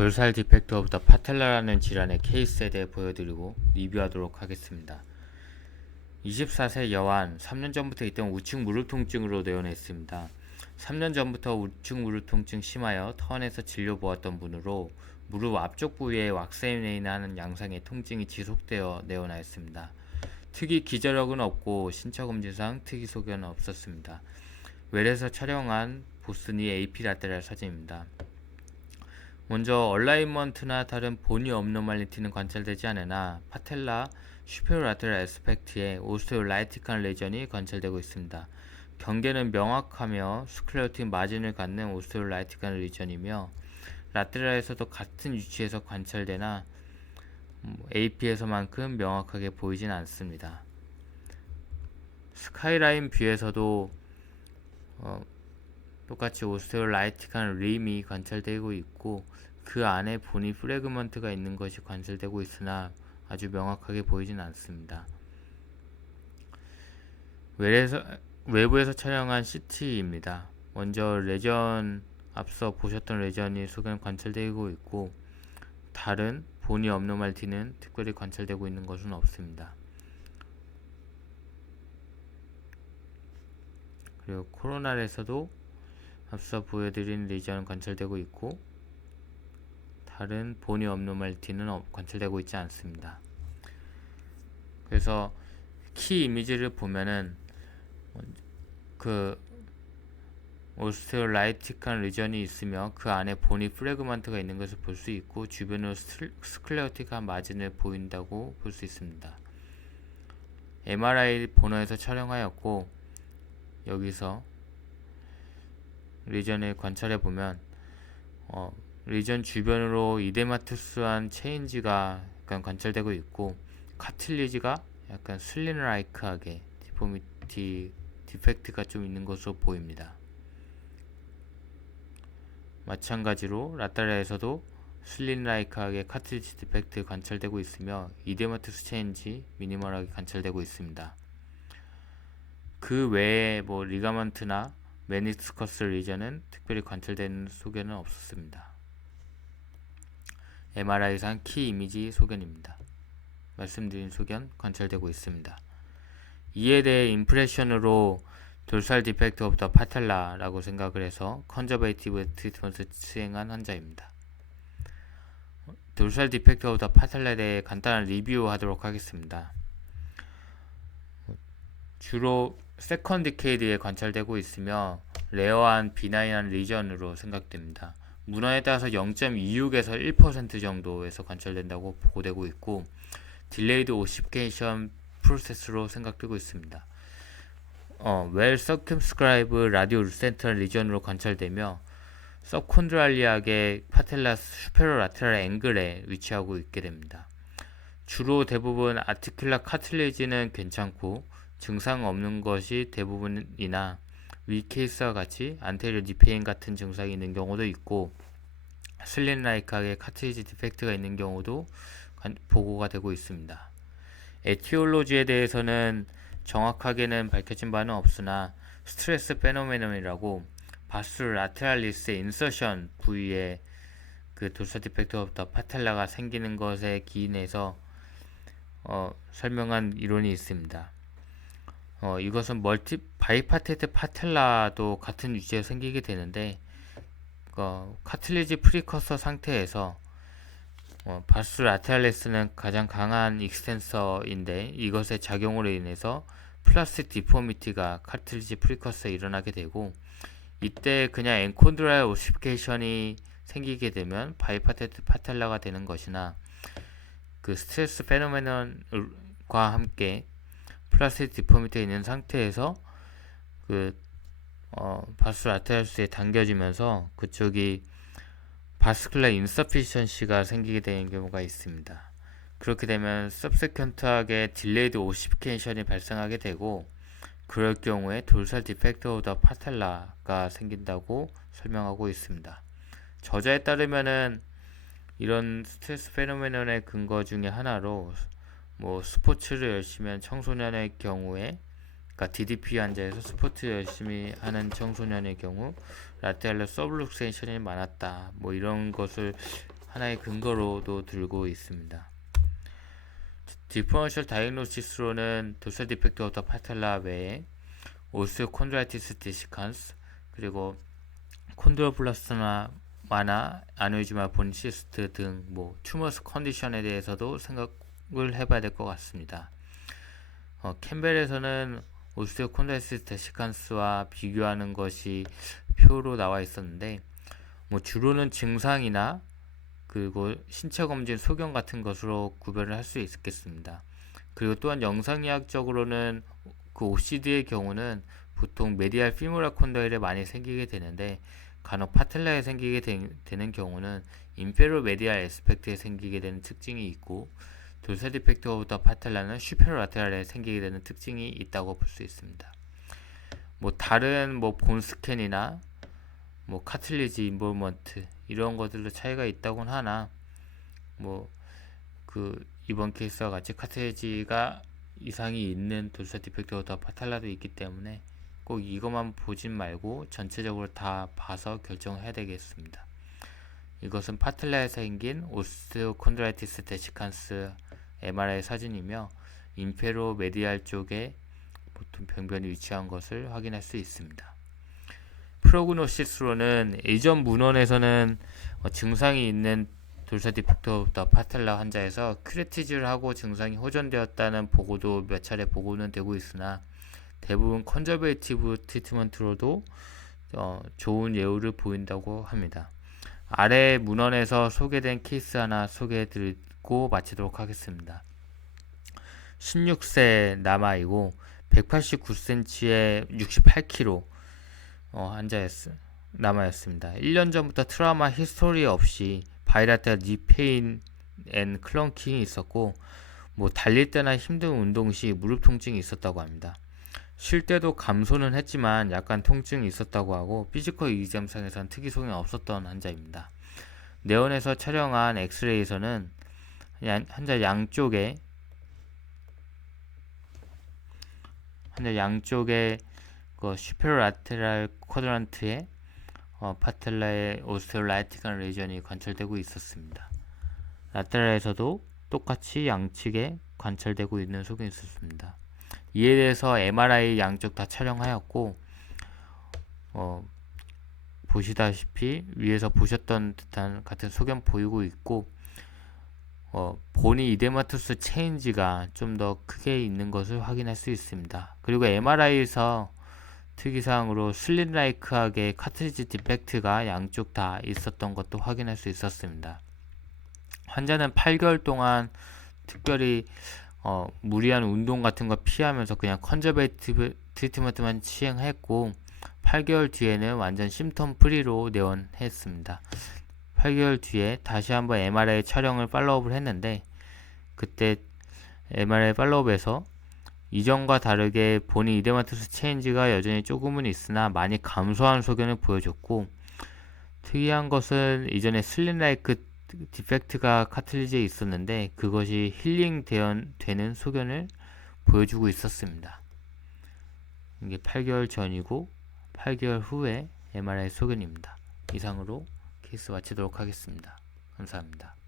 돌살 디펙트 오브 더 파텔라라는 질환의 케이스에 대해 보여드리고 리뷰하도록 하겠습니다. 24세 여환, 3년 전부터 있던 우측 무릎 통증으로 내원했습니다. 3년 전부터 우측 무릎 통증 심하여 터원에서 진료 보았던 분으로 무릎 앞쪽 부위에 왁세인이나 하는 양상의 통증이 지속되어 내원하였습니다. 특이 기저력은 없고 신체 검진상 특이 소견은 없었습니다. 웰에서 촬영한 보스니 AP 라테랄 사진입니다. 먼저 얼라이먼트나 다른 본이 업노말리티는 관찰되지 않으나 파텔라 슈페로라테랄 에스펙트에 오스테올라이틱한 레전이 관찰되고 있습니다. 경계는 명확하며 스클레오틱 마진을 갖는 오스테올라이틱한 리전이며 라테랄에서도 같은 위치에서 관찰되나 AP에서만큼 명확하게 보이진 않습니다. 스카이라인 뷰에서도 어, 똑같이 오스테올라이틱한 림이 관찰되고 있고 그 안에 보니 프레그먼트가 있는 것이 관찰되고 있으나 아주 명확하게 보이진 않습니다. 외에서, 외부에서 촬영한 CT입니다. 먼저 레전 앞서 보셨던 레전이 소견 관찰되고 있고 다른 보니 업노말티는 특별히 관찰되고 있는 것은 없습니다. 그리고 코로나에서도 앞서 보여드린 리전 관찰되고 있고 다른 보니 업노말티는 관찰되고 있지 않습니다. 그래서 키 이미지를 보면은 그 오스테올라이틱한 리전이 있으며 그 안에 보니 프레그먼트가 있는 것을 볼 수 있고 주변으로 스클레오틱한 마진을 보인다고 볼 수 있습니다. MRI 본어에서 촬영하였고 여기서 리전을 관찰해 보면 어, 리전 주변으로 이데마투스한 체인지가 약간 관찰되고 있고 카틸리지가 약간 슬린라이크하게 디포미티 디펙트가 좀 있는 것으로 보입니다. 마찬가지로 라타리아에서도 슬린라이크하게 카틸리지 디펙트 관찰되고 있으며 이데마투스 체인지 미니멀하게 관찰되고 있습니다. 그 외에 뭐 리가먼트나 메니스커스 리전은 특별히 관찰되는 소견은 없었습니다. MRI상 키 이미지 소견입니다. 말씀드린 소견 관찰되고 있습니다. 이에 대해 임프레션으로 돌살 디펙트 오브 더 파텔라라고 생각을 해서 컨저베이티브 트리트먼트 수행한 환자입니다. 돌살 디펙트 오브 더 파텔라에 대해 간단한 리뷰하도록 하겠습니다. 주로 세컨 디케이드에 관찰되고 있으며 레어한 비나인한 리전으로 생각됩니다. 문화에 따라서 0.26에서 1% 정도에서 관찰된다고 보고되고 있고 딜레이드 오시피케이션 프로세스로 생각되고 있습니다. 어, 웰 서큐스크라이브 라디오 루센트럴 리전으로 관찰되며 서콘드랄리아의 파텔라 슈페로 라테랄 앵글에 위치하고 있게 됩니다. 주로 대부분 아티클라 카틀리지는 괜찮고 증상 없는 것이 대부분이나 위 케이스와 같이 안테리어 디페인 같은 증상이 있는 경우도 있고 슬린라이크하게 카트리지 디펙트가 있는 경우도 보고가 되고 있습니다. 에티올로지에 대해서는 정확하게는 밝혀진 바는 없으나 스트레스 페노메논이라고 바스 라테랄리스의 인서션 부위에 그 돌사 디펙트 오브 더 파텔라가 생기는 것에 기인해서 어, 설명한 이론이 있습니다. 어, 이것은 멀티 바이파테트 파텔라도 같은 위치에 생기게 되는데 어, 카틀리지 프리커서 상태에서 어, 바스 라테알레스는 가장 강한 익스텐서인데 이것의 작용으로 인해서 플라스틱 디포미티가 카틀리지 프리커스에 일어나게 되고 이때 그냥 엔콘드라의 오시피케이션이 생기게 되면 바이파테트 파텔라가 되는 것이나 그 스트레스 페노메논과 함께 플라스틱 디포미티가 있는 상태에서 그 어, 바스 라테알스에 당겨지면서 그쪽이 바스클라 인서피션시가 생기게 되는 경우가 있습니다. 그렇게 되면 subsequent하게 딜레이드 오시피케이션이 발생하게 되고 그럴 경우에 돌살 디펙트 오브 더 파텔라가 생긴다고 설명하고 있습니다. 저자에 따르면은 이런 스트레스 페노메논의 근거 중에 하나로 뭐 스포츠를 열심히 한 청소년의 경우에 그러니까 DDP 환자에서 스포츠 열심히 하는 청소년의 경우 라테알러 서블룩세이션이 많았다 뭐 이런 것을 하나의 근거로도 들고 있습니다. 디퍼런셜 다이그노시스로는 도설 디펙트 오터 파텔라 외에 오스콘드라이티스 디시칸스 그리고 콘드로블라스나 마나 아노이즈마 본시스트 등 뭐 튜머스 컨디션에 대해서도 생각 을 해봐야 될 것 같습니다. 어, 캠벨에서는 오스테오 콘드라이티스 데시칸스와 비교하는 것이 표로 나와 있었는데 뭐 주로는 증상이나 그리고 신체 검진 소견 같은 것으로 구별을 할 수 있겠습니다. 그리고 또한 영상의학적으로는 그 OCD의 경우는 보통 메디알 피모라 콘더일에 많이 생기게 되는데 간혹 파텔라에 생기게 되, 는 경우는 인페로 메디알 에스펙트에 생기게 되는 특징이 있고 돌사 디펙트 오브 더 파텔라는 슈페로 라테랄에 생기게 되는 특징이 있다고 볼 수 있습니다. 뭐 다른 뭐 본 스캔이나 뭐 카틀리지 인볼먼트 이런 것들도 차이가 있다곤 하나 뭐 그 이번 케이스와 같이 카틀리지가 이상이 있는 돌사 디펙트 오브 더 파텔라도 있기 때문에 꼭 이것만 보진 말고 전체적으로 다 봐서 결정해야 되겠습니다. 이것은 파틀라에서 생긴 오스테오콘드라이티스 데시칸스 MRI 사진이며 인페로 메디알 쪽에 보통 병변이 위치한 것을 확인할 수 있습니다. 프로그노시스로는 예전 문헌에서는 어, 증상이 있는 돌사 디펙터 파텔라 환자에서 크레티즈를 하고 증상이 호전되었다는 보고도 몇 차례 보고는 되고 있으나 대부분 컨저베이티브 트리트먼트로도 어, 좋은 예우를 보인다고 합니다. 아래 문헌에서 소개된 케이스 하나 소개해 드 리고 마치도록 하겠습니다. 16세 남아이고 189cm에 68kg 어, 환자였 남아였습니다. 1년 전부터 트라우마 히스토리 없이 바이라텔 니페인 앤 클렁킹이 있었고 뭐 달릴 때나 힘든 운동 시 무릎 통증이 있었다고 합니다. 쉴 때도 감소는 했지만 약간 통증이 있었다고 하고 피지컬 이점상에선 특이 소견이 없었던 환자입니다. 내원에서 촬영한 엑스레이에서는 환자 양쪽에 환자 양쪽에 그 슈페로라테랄 쿼드란트에 어, 파텔라의 오스테올라이티간 레전이 관찰되고 있었습니다. 라테랄에서도 똑같이 양측에 관찰되고 있는 소견이 있었습니다. 이에 대해서 MRI 양쪽 다 촬영하였고 어, 보시다시피 위에서 보셨던 듯한 같은 소견 보이고 있고 어, 본이 이데마투스 체인지가 좀 더 크게 있는 것을 확인할 수 있습니다. 그리고 MRI에서 특이사항으로 슬린라이크하게 카트리지 디펙트가 양쪽 다 있었던 것도 확인할 수 있었습니다. 환자는 8개월 동안 특별히 어, 무리한 운동 같은 거 피하면서 그냥 컨저베이티브 트리트먼트만 시행했고 8개월 뒤에는 완전 심텀 프리로 내원했습니다. 8개월 뒤에 다시 한번 MRI 촬영을 팔로우업을 했는데 그때 MRI 팔로우업에서 이전과 다르게 본인 이데마투스 체인지가 여전히 조금은 있으나 많이 감소한 소견을 보여줬고 특이한 것은 이전에 슬린라이크 디펙트가 카틀리지에 있었는데 그것이 힐링 되는 소견을 보여주고 있었습니다. 이게 8개월 전이고 8개월 후에 MRI 소견입니다. 이상으로 케이스 마치도록 하겠습니다. 감사합니다.